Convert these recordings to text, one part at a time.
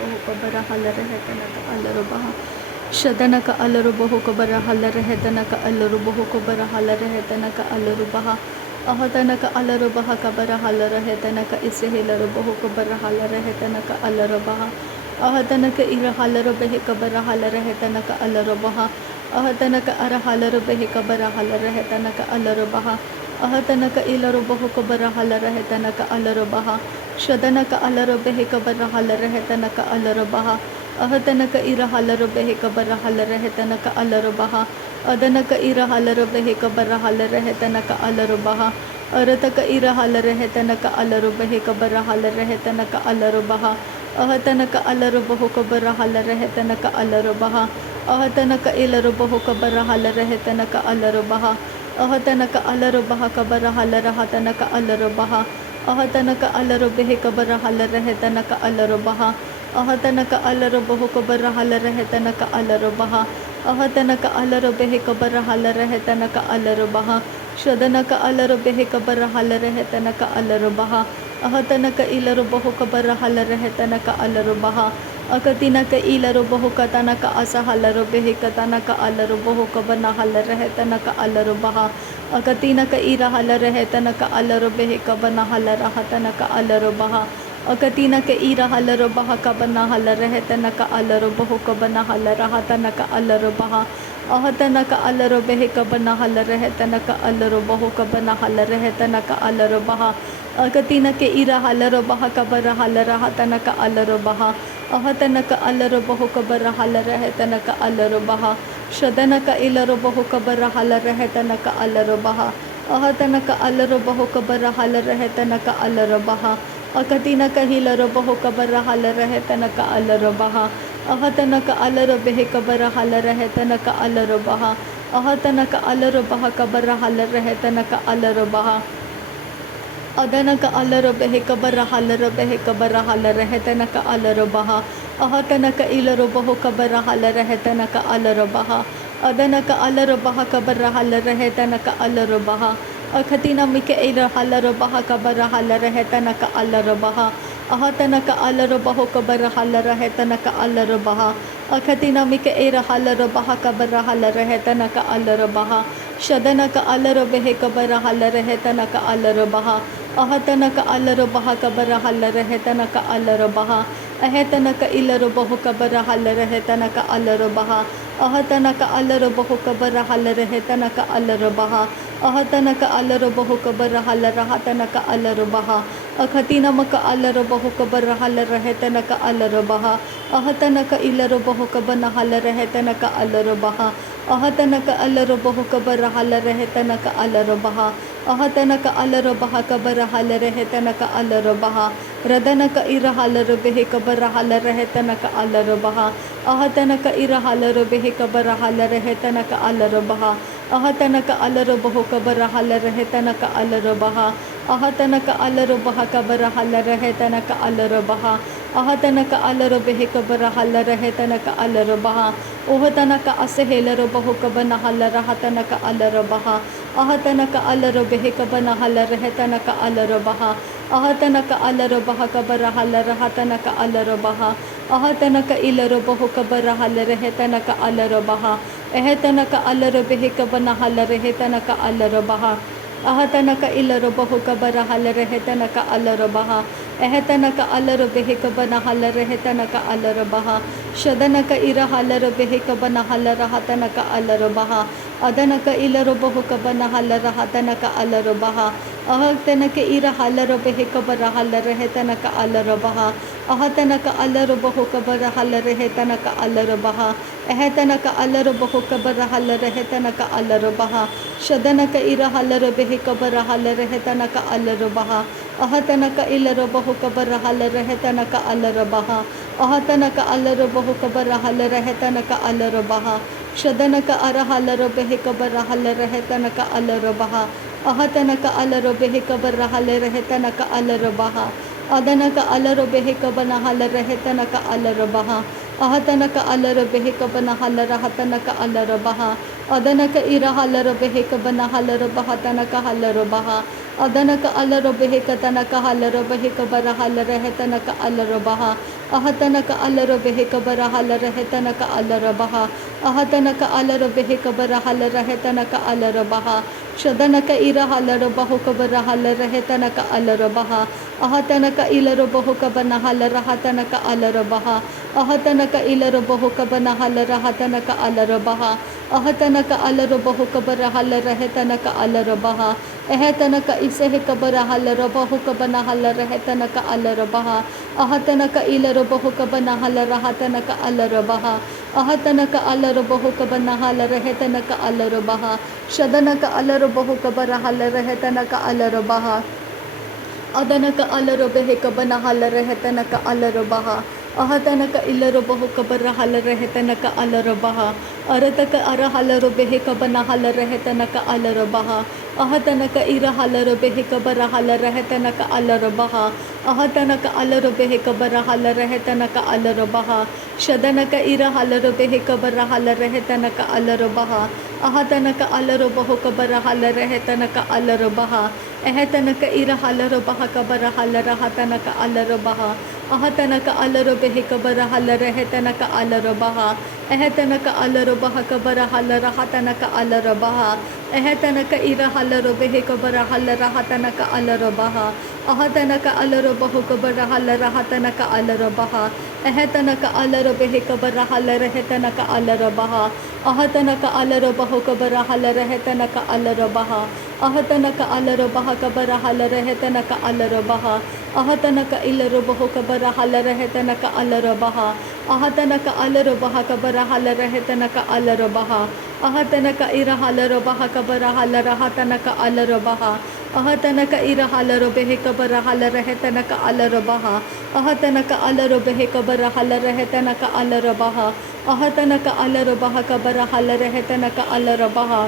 बहु कबर हल रहे तनक अलर बहा शदनक अलर बहु कबर हल रहे तनक अलर बहु कबर हल रहे तनक अलर बहा अहतनक अलर बहा कबर हल रहे तनक इसे हिलर बहु कबर हल रहे तनक अलर बहा अहतनक इर हलर बहे कबर हल रहे तनक अलर बहा अहतनक अर हलर बहे कबर हल रहे तनक अलर बहा अहतनक इलर बहु कबर हल रहे तनक अलर बहा शदनक अलर बहे कबर हल रहे तनक अलर बहा अहतनक इर हलर बहे कबर हल रहे तनक अलर बहा अदनक इर हलर बहे कबर हल रहे तनक अलर बहा अरतक इर हल रहे तनक अलर बहे कबर हल रहे तनक अलर बहा अहतनक अलर बहु कबर हल रहे तनक अलर बहा अहतनक इलर बहु कबर हल रहे तनक अलर बहा अहतनक अलर बहा कबर हल रहा तनक अलर बहा अहतनक अलर बहे कबर हल रहे तनक अलर बहा अहतनक अलर बहु कबर हल रहे तनक अलर बहा अहतनक अलर बहे कबर हल रहे तनक अलर बहा शदनक अलर बहे कबर हल रहे तनक अलर बहा अहतनक इलर बहु कबर हल रहे तनक अलर बहा अकतिनक इलर बहु कतनक अस हलर बहे कतनक अलर बहु कबर हल रहे तनक अलर बहा अकतिनक इर हल रहे तनक अलर बहे कबर हल रहा तनक अलर बहा अकतिनक इर हलर बहा कबर हल रहे तनक अलर बहु कबर हल रहा तनक अलर बहा अहतनक अलर बहे कबर हल रहे तनक अलर बहु कबर हल रहे तनक अलर बहा अकतिनक इर हलर बहा कबर हल रहा तनक अलर बहा अहतनक अलर बहु कबर हल रहे तनक अलर बहा शदनक इलर बहु कबर हल रहे तनक अलर बहा अहतनक अलर बहु कबर हल रहे तनक अलर बहा अकतिनक हिलर बहु कबर हल रहे तनक अलर बहा अहतनक अलर बहे कबर हल रहे तनक अलर बहा अहतनक अलर बहा कबर हल रहे तनक अलर बहा अदनक अलर बहे कबर हल रहे तनक अलर बहा अहतनक इलर बहु कबर हल रहे तनक अलर बहा अदनक अलर बहा कबर हल रहे तनक अलर बहा अखतिनमिक इर हलर बहा कबर हल रहे तनक अलर बहा अहतनक अलर बहु कबर हल रहे तनक अलर बहा अखतिनमिक इर हलर बहा कबर हल रहे तनक अलर बहा शदनक अलर बहे कबर हल रहे तनक अलर बहा अहतनक अलर बहा कबर हल रहे तनक अलर बहा अहतनक इलर बहु कबर हल रहे तनक अलर बहा अहतनक अलर बहु कबर हल रहे तनक अलर बहा अहतनक अलर बहु कबर हल रहा तनक अलर बहा अखतिनमक अलर बहु कबर हल रहे तनक अलर बहा अहतनक इलर बहु कबर हल रहे तनक अलर बहा अहतनक अलर बहु कबर हल रहे तनक अलर बहा अहतनक अलर बहा कबर हल रहे तनक अलर बहा रदनक इर हलर बहे कबर हल रहे तनक अलर बहा अहतनक इर हलर बहे कबर हल रहे तनक अलर बहा अहतनक अलर बहु कबर हल रहे तनक अलर बहा अहतनक अलर बहा कबर हल रहे तनक अलर बहा अहतनक अलर बहे कबर हल रहे तनक अलर बहा ओहतनक असहेलर बहु कबर हल रहा तनक अलर बहा अहतनक अलर बहे कबर हल रहे तनक अलर बहा अहतनक अलर बहा कबर हल रहा तनक अलर बहा अहतनक इलर बहु कबर हल रहे तनक अलर बहा अहतनक अलर बहे कबर हल रहे तनक अलर बहा अहतनक इलर बहु कबर हल रहे तनक अलर बहा अहतनक अलर बहे कबर हल रहे तनक अलर बहा शदनक इर हलर बहे कबर हल रहा तनक अलर बहा अदनक इलर बहु कबर हल रहा तनक अलर बहा अहतनक इर हलर बहे कबर हल रहे तनक अलर बहा अहतनक अलर बहु कबर हल रहे तनक अलर बहा अहतनक अलर बहु कबर हल रहे तनक अलर बहा शदनक इर हलर बहे कबर हल रहे तनक अलर बहा अहतनक इलर बहु कबर हल रहे तनक अलर बहा अहतनक अलर बहु कबर हल रहे तनक अलर बहा शदनक अर हलर बहे कबर हल रहे तनक अलर बहा अहतनक अलर बहे कबर हल रहे तनक अलर बहा अदनक अलरो बेहक बना हल रहतनक अलर बहा अहतनक अलर बेहक बना हल रहतनक अलर बहा अदनक इर हलर बेहक बना हलर बहतनक हलर बहा अदनक अलर बेहक तनक हलर बेहक बर हल रहतनक अलर बहा अहतनक अलर बेहक बर हल रहतनक अलर बहा अहतनक अलर बेहक बर हल रहतनक अलर बहा शदनक इर हलर बहुक बर हल रहतनक अलर बहा अहतनक इलर बहुक बन हल रहतनक अलर बहा अहतनक इलर बहुक बन हल रहतनक अलर बहा अहतनक अलर बहुक बर हल रहतनक अलर बहा अहतनक इसे कबर हल बहुक बन हल रहतनक अलर बहा अहतनक इलर बहुक बन हल रहतनक अलर बहा अहतनक अलर बहुक बन हल रहतनक अलर बहा शदनक अलर बहुक बर हल रहतनक अलर बहा अदनक अलर बेहक बन हल रहतनक अलर बहा अहतनक इलर बहुक बर हल रहतनक अलर बहा अरतक अर हलर बेहक बन हल रहतनक अलर बहा अहतनक इर हलर बेहक बर हल रहतनक अलर बहा अहतनक अलर बेहक बर हल रहतनक अलर बहा शदनक इर हलर बेहक बर हल रहतनक अलर बहा अहतनक अलर बहुक बर हल रहतनक अलर बहा अहतनक इर हलर बहक बर हल रहतनक अलर बहा अहतनक अलर बेहक बर हल रहतनक अलर बहा अहतनक अलर बहक बर हल रहतनक अलर बहा अहतनक इर हलर बेहक बर हल रहतनक अलर बहा अहतनक अलर बहुक बर हल रहतनक अलर बहा अहतनक अलर बेहक बर हल रहतनक अलर बहा अहतनक अलर बहुक बर हल रहतनक अलर बहा अहतनक अलर बहक बर हल रहतनक अलर बहा अहतनक इलर बहुक बर हल रहतनक अलर बहा अहतनक अलर बहक बर हल रहतनक अलर बहा अहतनक इर हलर बहक बर हल रहतनक अलर बहा अहतनक इर हलर बेहक बर हल रहतनक अलर बहा अहतनक अलर बेहक बर हल रहतनक अलर बहा अहतनक अलर बहक बर हल रहतनक अलर बहा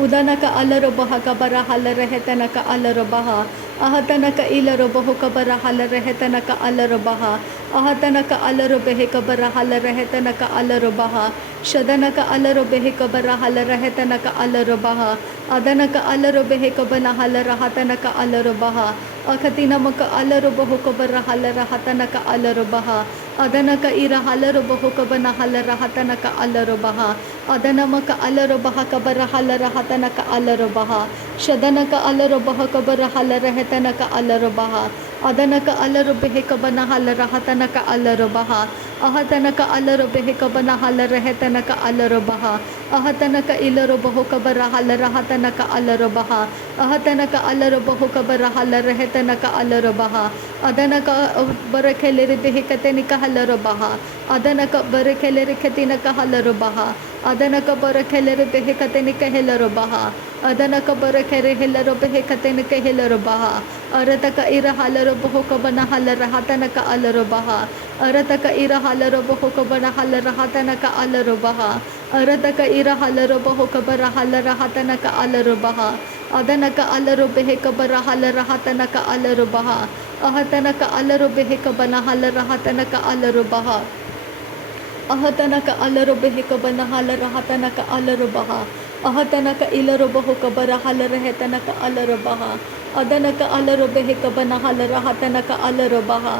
उदनक अलर बहक बर हल रहतनक अलर बहा अहतनक इलर बहुक बर हल रहतनक अलर बहा अहतनक अलर बेहक बर हल रहतनक अलर बहा शदनक अलर बेहक बर हल रहतनक अलर बहा अदनक अलर बेहक बन हल रहतनक अलर बहा अखतिनमक अलर बहुक बर हल रहतनक अलर बहा अदनक इर हलर बहुक बन हल रहतनक अलर बहा अदनमक अलर बहक बर हल रहतनक अलर बहा शदनक अलर बहक बर हल रहतनक अलर बहा अदनक अलर बेहक बन हल रहतनक अलर बहा अहतनक अलर बेहक बन हल रहतनक अलर बहा अहतनक इलर बहुक बर हल रहतनक अलर बहा अहतनक अलर बहुक बर हल रहतनक अलर बहा अदनक बर खेलेर बेहकतनिक हलर बहा अदनक बर खेलेर खतिनक हलर बहा अदनक बर खेलेर बेहकतनिक हेलर बहा अदनक बर खेरे हेलर बेहकतनिक हेलर बहा अरतक इर हलर बहुक बन हल रहतनक अलर बहा अरतक इर हलर बहुक बन हल रहतनक अलर बहा अरतक इर हलर बहुक बर हल रहतनक अलर बहा अदनक अलर बेहक बर हल रहतनक अलर बहा अहतनक अलर बेहक बन हल रहतनक अलर बहा अहतनक अलर बेहक बन हल रहतनक अलर बहा अहतनक इलर बहुक बर हल रहतनक अलर बहा अदनक अलर बेहक बन हल रहतनक अलर बहा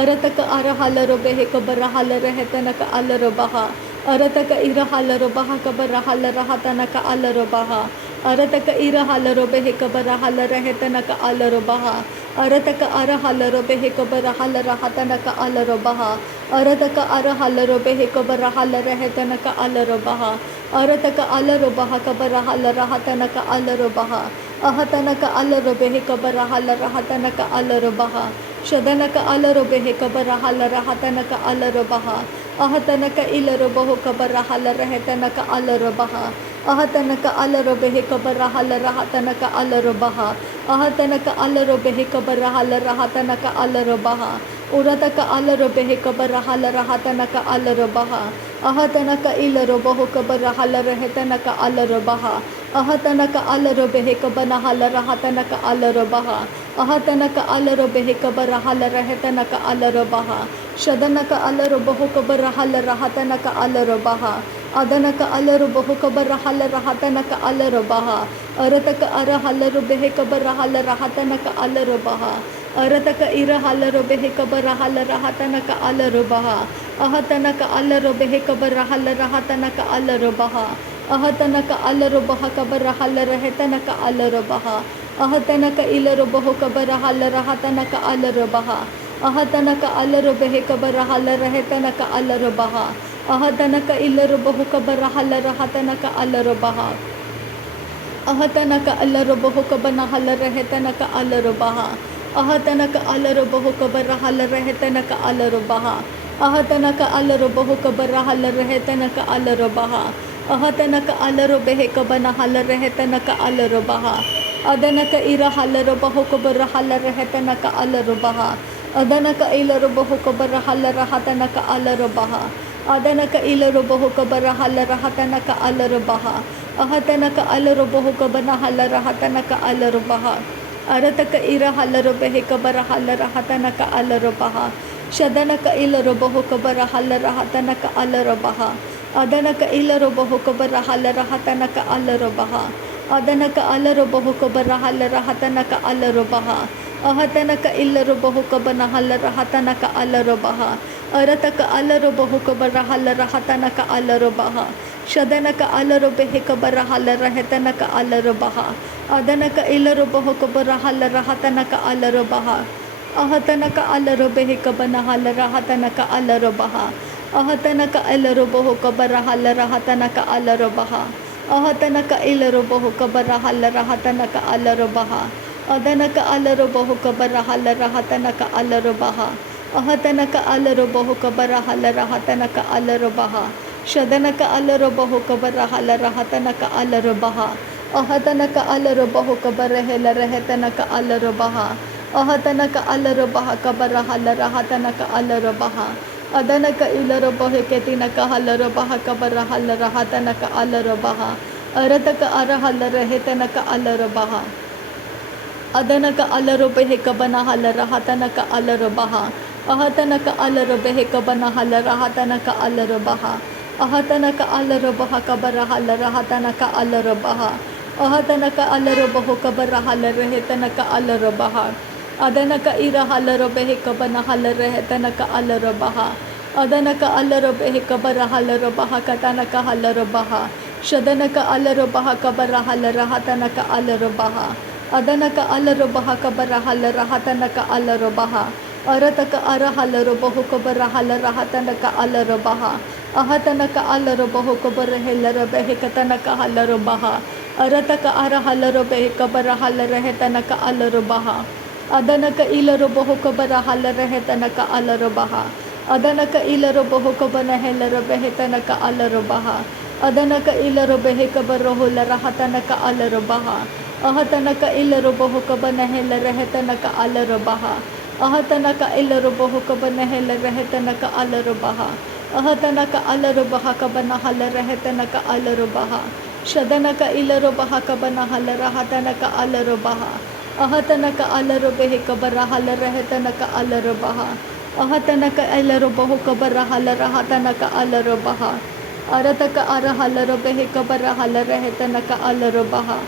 अरतक अर हलर बेहक बर हल रहतनक अलर बहा अरतक इर हलर बहक बर हल रहतनक अलर बहा अरतक इर हलर बेहक बर हल रहतनक अलर बहा अरतक अर हलर बेहक बर हल रहतनक अलर बहा अरतक अर हलर बेहक बर हल रहतनक अलर बहा अरतक अलर बहक बर हल रहतनक अलर बहा अहतनक अलर बेहक बर हल रहतनक अलर बहा शदनक अलर बेहक बर हल रहतनक अलर बहा अहतनक इलर बहुक बर हल रहतनक अलर बहा अहतनक अलर बेहक बर हल रहतनक अलर बहा अहतनक अलर बेहक बर हल रहतनक अलर बहा उरतक अलर बेहक बर हल रहतनक अलर बहा अहतनक इलर बहुक बर हल रहतनक अलर बहा अहतनक अलर बेहक बन हल रहतनक अलर बहा ahtanaka alaro behe kabara hala rehetanaka alaro baha shadanaka alaro boho kabara hala rahatanaka alaro baha adanaka alaro boho kabara hala rahatanaka alaro baha arataka ara halaro behe kabara hala rahatanaka alaro baha arataka ira halaro behe kabara hala rahatanaka alaro baha ahatanaka alaro behe kabara hala rahatanaka alaro baha ahatanaka alaro baha kabara hala rehetanaka alaro baha ahatanaka ilaro boho kabara hala rahatanaka alaro baha ahatanaka alaro behe kabara hala rehetanaka alaro baha ahatanaka ilaro boho kabara hala rahatanaka alaro baha ahatanaka alaro boho kabana hala rehetanaka alaro baha ahatanaka alaro boho kabara hala rehetanaka alaro baha ahatanaka alaro boho kabara hala rehetanaka alaro baha ahatanaka alaro behe kabana hala rehetanaka alaro baha adanaka ira halaro boho kabara hala rehetanaka alaro baha adanaka ilaro boho kabara hala rahatanaka alaro baha adanaka ilaro boho kabara hala rahatanaka alaro baha ahatanaka alaro boho kabana hala rahatanaka alaro baha arataka ira halaro behe kabara hala rahatanaka alaro baha shadanaka ilaro boho kabara hala rahatanaka alaro baha adanaka ilaro boho kabara hala rahatanaka alaro baha adanaka alaro boho kabara hala rahatanaka alaro baha ahatanaka ilaro boho kabana hala rahatanaka alaro baha arataka alaro boho kabara hala rahatanaka alaro baha shadanaka alaro behe kabara hala rahatanaka alaro baha adanaka ilaro boho kabara hala rahatanaka alaro baha ahatanaka alaro behe kabana hala rahatanaka alaro baha ahatanaka ilaro boho kabara hala rahatanaka alaro baha ahatanaka ilaro boho kabara hala rahatanaka alaro baha adanaka alaro boho kabara hala rahatanaka alaro baha ahatanaka alaro boho kabara hala rahatanaka alaro baha shadanaka alaro boho kabara hala rahatanaka alaro baha ahatanaka alaro boho kabara hala rahatanaka alaro baha ahatanaka alaro baha kabara hala rahatanaka alaro baha adanaka ilaro bohe ketinaka halaro baha kabara hala rahatanaka alaro baha arataka ara hala rehetanaka alaro baha adanaka alaro behe kabana hala rahatanaka alaro baha ahatanaka alaro behe kabana hala rahatanaka alaro baha ahatanaka alaro baha kabara hala rahatanaka alaro baha ahatanaka alaro boho kabara hala rehetanaka alaro baha adanaka ira halaro behe kabana hala rehetanaka alaro baha adanaka alaro behe kabara halaro baha katanaka halaro baha shadanaka alaro baha kabara hala rahatanaka alaro baha adanaka alaro baha kabara hala rahatanaka alaro baha arataka ara halaro boho kabara hala rahatanaka alaro baha ahatanaka alaro boho kabara helaro behe katanaka halaro baha arataka ara halaro behe kabara hala rehetanaka alaro baha adanaka ilaro boho kabara hala rehetanaka alaro baha adanaka ilaro boho kabana helaro behe tanaka alaro baha adanaka ilaro behe kabaro hola rahatanaka alaro baha ahatanaka ilaro boho kabana hela rehetanaka alaro baha ahatanaka ilaro boho kabana hela rehetanaka alaro baha ahatanaka alaro baha kabana hala rehetanaka alaro baha shadanaka ilaro baha kabana hala rahatanaka alaro baha ahatanaka alaro behe kabara hala rehetanaka alaro baha ahatanaka ilaro boho kabara hala rahatanaka alaro baha arataka ara halaro behe kabara hala rehetanaka alaro baha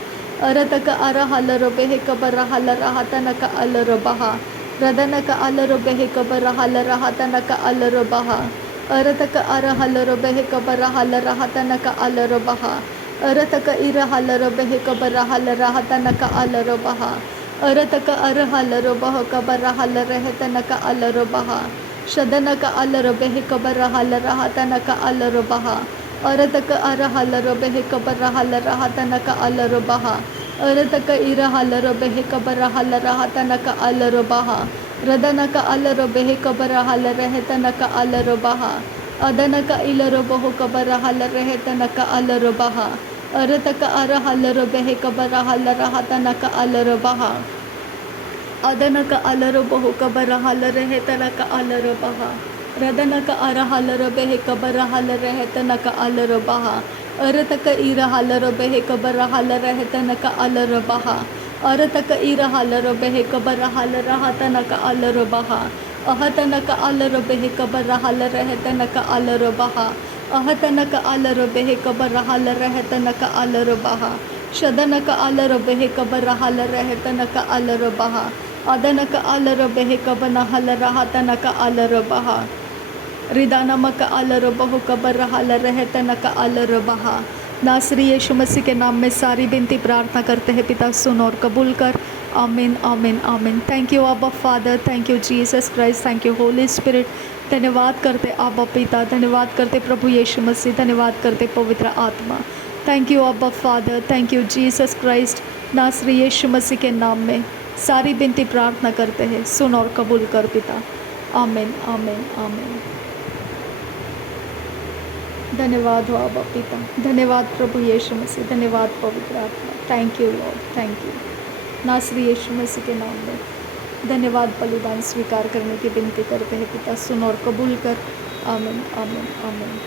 arataka ara halaro behe kabara hala rahatanaka alaro baha radanaka alaro behe kabara hala rahatanaka alaro baha arataka ara halaro behe kabara hala rahatanaka alaro baha arataka ira halaro behe kabara hala rahatanaka alaro baha arataka ara halaro baho kabara hala rehetanaka alaro baha shadanaka alaro behe kabara hala rahatanaka alaro baha arataka ara halaro behe kabara hala rahatanaka alaro baha arataka ira halaro behe kabara hala rahatanaka alaro baha radanaka alaro behe kabara hala rehetanaka alaro baha adanaka ilaro boho kabara hala rehetanaka alaro baha arataka ara halaro behe kabara hala rahatanaka alaro baha adanaka alaro boho kabara hala rehetanaka alaro baha radanaka ara halaro behe kabara hala rehetanaka alaro baha arataka ira halaro behe kabara hala rehetanaka alaro baha अरतक इरहालर बेहे कबरहाल रहतनक अलर बहा अहतनक अलर बेहे कबरहाल रहतनक अलर बहा अहतनक अलर बेहे कबरहाल रहतनक अलर बहा शदनक अलर बेहे कबरहाल रहतनक अलर बहा अदनक अलर बेहे कबनहल रहतनक अलर बहा रिदानमक अलर बहु कबरहाल रहतनक अलर बहा। नासरी यीशु मसीह के नाम में सारी विनती प्रार्थना करते हैं पिता, सुन और कबूल कर। आमीन आमीन आमीन। थैंक यू आबा father, thank you Jesus Christ, thank you Holi spirit. धन्यवाद करते आबा पिता, धन्यवाद करते प्रभु यीशु मसीह, धन्यवाद करते पवित्र आत्मा। थैंक यू आबा father, thank you Jesus Christ. नासरी यीशु मसीह के नाम में सारी विनती प्रार्थना करते हैं, सुन और कबूल कर पिता। आमीन आमीन आमीन। धन्यवाद हो आबा पिता, धन्यवाद प्रभु यीशु मसीह, धन्यवाद पवित्र आत्मा। Thank you Lord, thank you. नासरी यीशु मसीह के नाम में धन्यवाद। बलिदान स्वीकार करने की विनती करते हैं पिता, सुन और कबूल कर। आमीन आमीन आमीन।